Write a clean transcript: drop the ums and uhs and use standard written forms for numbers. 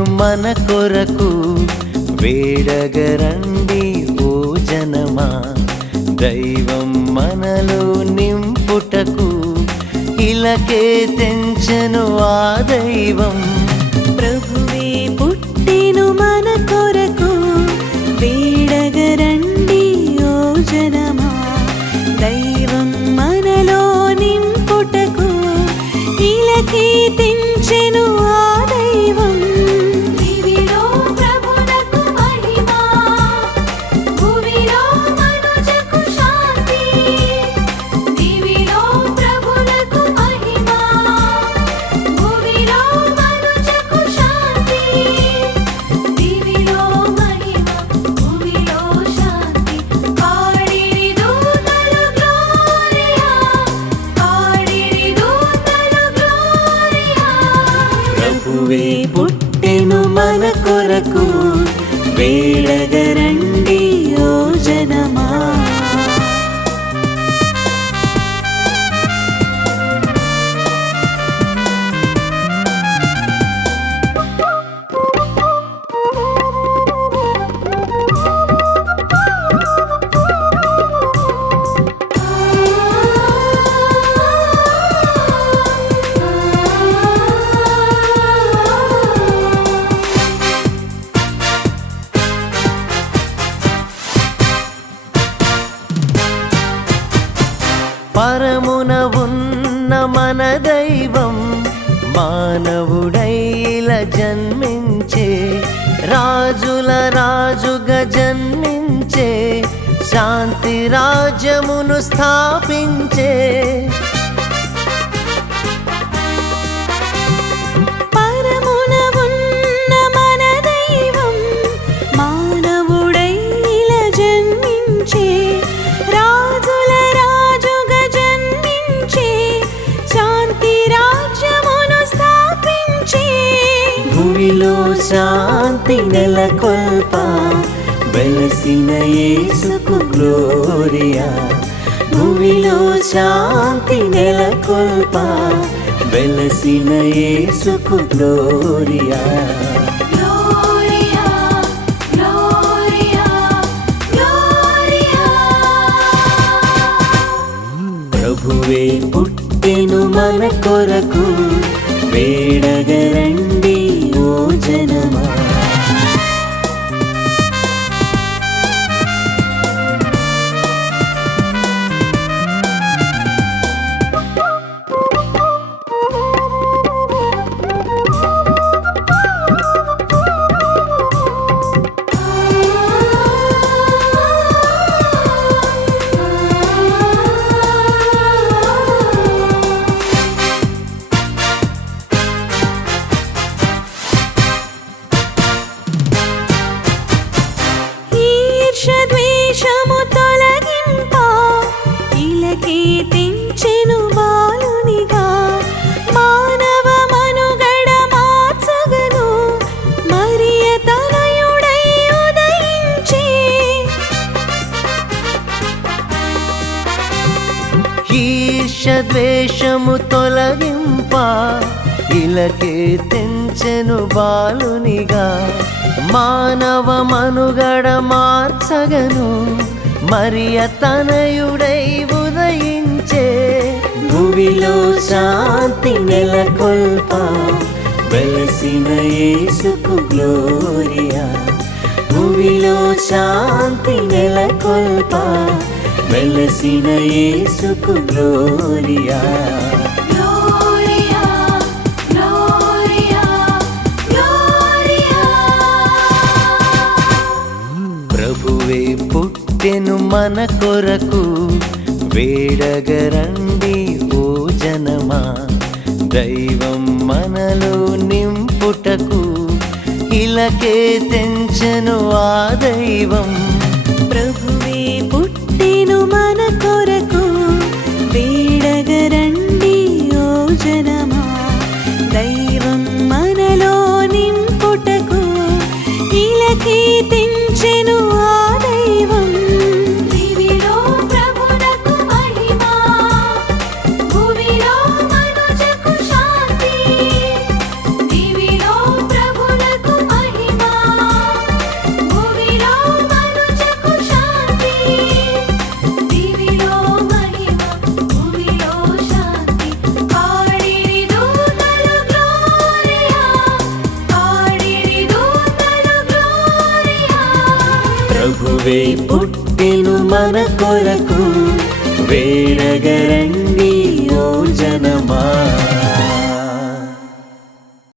పుట్టెను మన కొరకు వేడగరండి ఓ జనమా దైవం మనలో నింపుటకు ఇలకే తెంచెను ఆ దైవం ప్రభువే పుట్టెను మన కొరకు వేడగరండి ఓ జనమా దైవం మనలో నింపుటకు ఇలకే తెంచెను ఆ దైవం దివిలో ప్రభునకు మహిమ భూమిలో మనుజకు శాంతి దివిలో ప్రభునకు మహిమ భూమిలో మనుజకు శాంతి దివిలో మహిమ భూమిలో శాంతి పాడిరి దూతలు గ్లోరియా పాడిరి దూతలు గ్లోరియా ప్రభువే పుట్టెను మన కొరకు వేడగరండి ఓ జనమా పరమున ఉన్న మన దైవం మానవుడైల జన్మించే రాజుల రాజుగా జన్మించే శాంతి రాజ్యమును స్థాపించే పరమున ఉన్న మన దైవం మానవుడైల జన్మించే రాజుల రాజుగా జన్మించే శాంతి రాజ్యమును స్థాపించే భూమిలో శాంతి నెలకొల్ప వెలసిన యేసుకు గ్లోరియా భూమిలో శాంతి నెలకొల్ప వెలసిన యేసుకు గ్లోరియా గ్లోరియా గ్లోరియా గ్లోరియా ప్రభువే పుట్టెను మన కొరకు వేడగరండి ఓ జనమా ద్వేషము తొలగింప ఇలకే తెంచెను బాలునిగా మానవ మనుగడ మార్చగను మరియ తనయుడై ఉదయించే ఈర్ష ద్వేషము తొలగింప ఇలకే తెంచెను బాలునిగా మానవ మనుగడ మార్చగను మరియ తనయుడై ఉదయించే భూమిలో శాంతి నెలకొల్ప వెలసిన యేసుకు గ్లోరియా భూమిలో శాంతి నెలకొల్ప వెలసిన యేసుకు గ్లోరియా గ్లోరియా గ్లోరియా గ్లోరియా ప్రభువే పుట్టెను మన కొరకు వేడగరండి ఓ జనమా దైవం మనలో నింపుటకు ఇలకే తెంచెను ఆ దైవం ప్రభువే పుట్టెను మన కొరకు వేడగరండి ఓ జనమా దైవం మనలో నింపుటకు ఇలకే తెంచెను ఆ దైవం దివిలో ప్రభునకు మహిమ భూమిలో మనుజకు శాంతి దివిలో ప్రభునకు ప్రభువే పుట్టెను మన కొరకు వేడగరండి